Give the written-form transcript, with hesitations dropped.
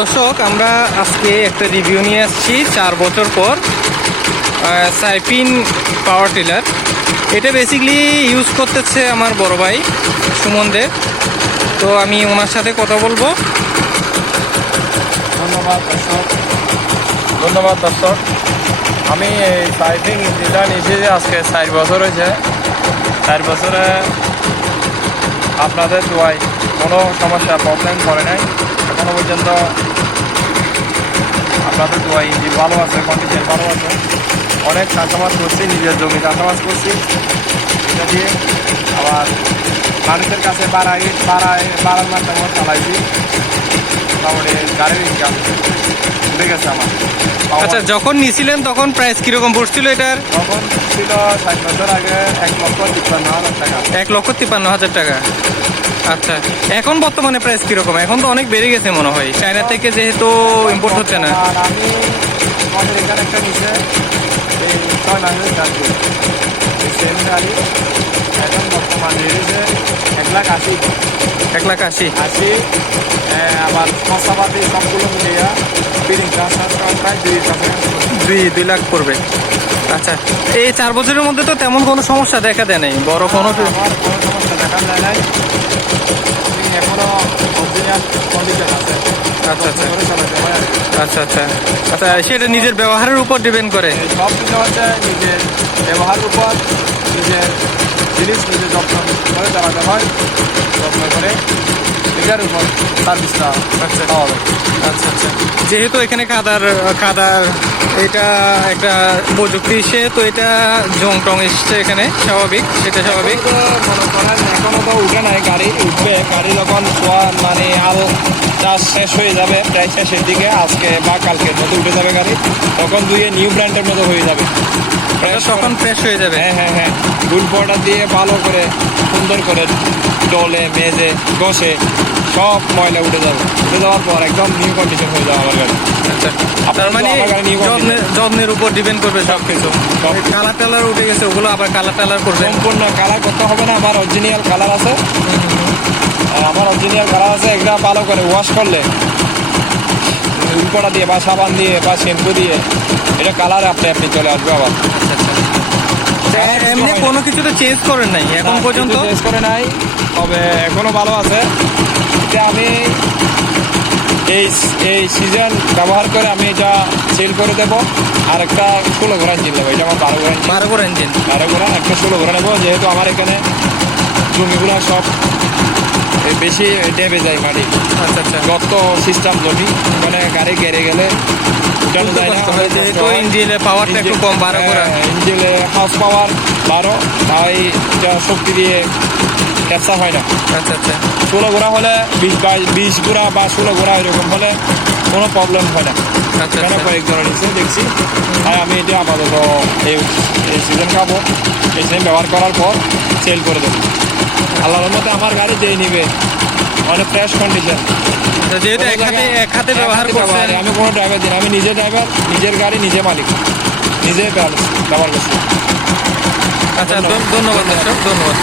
দর্শক, আমরা আজকে একটা রিভিউ নিয়ে আসছি 4 বছর পর সাইপিন পাওয়ার টিলার। এটা বেসিক্যালি ইউজ করতেছে আমার বড় ভাই সুমন দে। তো আমি ওনার সাথে কথা বলবো। ধন্যবাদ দর্শক। আমি এই সাইপিন ইঞ্জিনটা নিয়েছি আজকে 4 বছর হয়েছে। 4 বছরে আপনাদের দোয়ায় কোনো সমস্যা প্রবলেম করে নাই এখনো পর্যন্ত। আপনাদের দোয়াই ইঞ্জিন ভালো আছে, কন্ডিশন ভালো আছে। অনেক চাষাবাদ করছি, নিজের জমি চাষাবাদ করছি এটা দিয়ে। আবার মানুষের কাছে বাড়ার মাধ্যমে চালাইছি। মোটামুটি গাড়ির ইনকাম উঠে গেছে আমার। আচ্ছা, যখন নিয়েছিলেন তখন প্রাইস কীরকম পড়ছিল এটার? তখন ছিল 60 বছর আগে 1,53,000 টাকা। 1,53,000 টাকা। আচ্ছা, এখন বর্তমানে প্রাইস কীরকম? এখন তো অনেক বেড়ে গেছে মনে হয়, চায়না থেকে যেহেতু ইম্পোর্ট হচ্ছে না। আর আমি আমাদের এখানে একটা নিচে এই 6 লাখের গাড়ি, এই সেম গাড়ি এখন বর্তমানে রয়েছে 1,80,000। 1,80,000। আবার খরচাপাতি সবগুলো মিলিয়ে বিলিং চার্জ প্রায় 2 লাখ পড়বে। আচ্ছা, এই 4 বছরের মধ্যে তো তেমন কোনো সমস্যা দেখা দেয় নাই, বড় কোনো? আমার কোনো সমস্যা দেখা যায় নাই। এখনো অরিজিনাল কন্ডিশন আছে। আচ্ছা আচ্ছা চালাতে হয়। আচ্ছা আচ্ছা আচ্ছা, সেটা নিজের ব্যবহারের উপর ডিপেন্ড করে। সব কিছু হচ্ছে নিজের ব্যবহারের উপর, নিজের জিনিস নিজে যত্ন করে চালাতে হয়। যত্ন করে এটার উপর সার্ভিসটা হবে। আচ্ছা আচ্ছা, যেহেতু এখানে খাদার এটা একটা প্রযুক্তি, সেহেতু এটা জং টং এসছে এখানে, স্বাভাবিক, সেটা স্বাভাবিক। মনে করেন এখনো তো উঠে নাই, গাড়ি উঠবে। গাড়ি যখন মানে আল চাষ শেষ হয়ে যাবে প্রায় শেষের দিকে, আজকে বা কালকের মতো উঠে যাবে গাড়ি, তখন দুইয়ে নিউ ব্র্যান্ডের মতো হয়ে যাবে। তখন ফ্রেশ হয়ে যাবে। হ্যাঁ, গুল পাউডার দিয়ে ভালো করে সুন্দর করে ডলে মেজে ঘষে সব ময়লা উঠে যাবে। উঠে যাওয়ার পর একদম নিউ কন্ডিশন হয়ে যাবে আমার গাড়ি। আচ্ছা, তার মানে যত্নের উপর ডিপেন্ড করবে সব কিছু। কালার টালার উঠে গেছে, ওগুলো আবার কালার টালার করবে। সম্পূর্ণ কালার করতে হবে না, আমার অরিজিনাল কালার আছে। এগুলা ভালো করে ওয়াশ করলে উল্কোটা দিয়ে বা সাবান দিয়ে বা শ্যাম্পু দিয়ে এটা কালার আপনি চলে আসবে আবার। এমনি কোনো কিছু তো চেঞ্জ করেন নাই এখন পর্যন্ত? চেঞ্জ করে নাই, তবে এখনো ভালো আছে। এটা আমি এই সিজন ব্যবহার করে আমি এটা সেল করে দেবো। আর একটা 16 ঘোড়া ইঞ্জিন নেবো। এটা আমার 12 ঘোড়া ইঞ্জিন। 12 ঘোড়া একটা 16 ঘোড়া নেবো, যেহেতু আমার এখানে জমিগুলো সব বেশি ডেবে যায় মাটি। আচ্ছা আচ্ছা, গত সিস্টেম জমি, মানে গাড়ি গেড়ে গেলে উঠানো যায় না। যেহেতু ইঞ্জিনের পাওয়ারটা একটু কম, 12 ঘোড়া ইঞ্জিনে হাউস পাওয়ার 12, তাই এটা শক্তি দিয়ে ক্যাপচার হয় না। আচ্ছা আচ্ছা, 16 ঘোড়া হলে 20 ঘোড়া বা 16 ঘোড়া এরকম হলে কোনো প্রবলেম হয় না। আচ্ছা এখানে কয়েক ধরনের নিচে দেখছি। তাই আমি এটা আপাতত এই সিজন খাবো। এই সিজন ব্যবহার করার পর সেল করে দেবো। আল্লাহর মতে আমার গাড়ি যেই নিবে অনেক ফ্রেশ কন্ডিশন। যেহেতু এক হাতে ব্যবহার করছেন। আমি কোনো ড্রাইভার দিন, আমি নিজে ড্রাইভার, নিজের গাড়ি নিজে মালিক, নিজে ব্যবহার করছি। আচ্ছা, ধন্যবাদ দর্শক, ধন্যবাদ।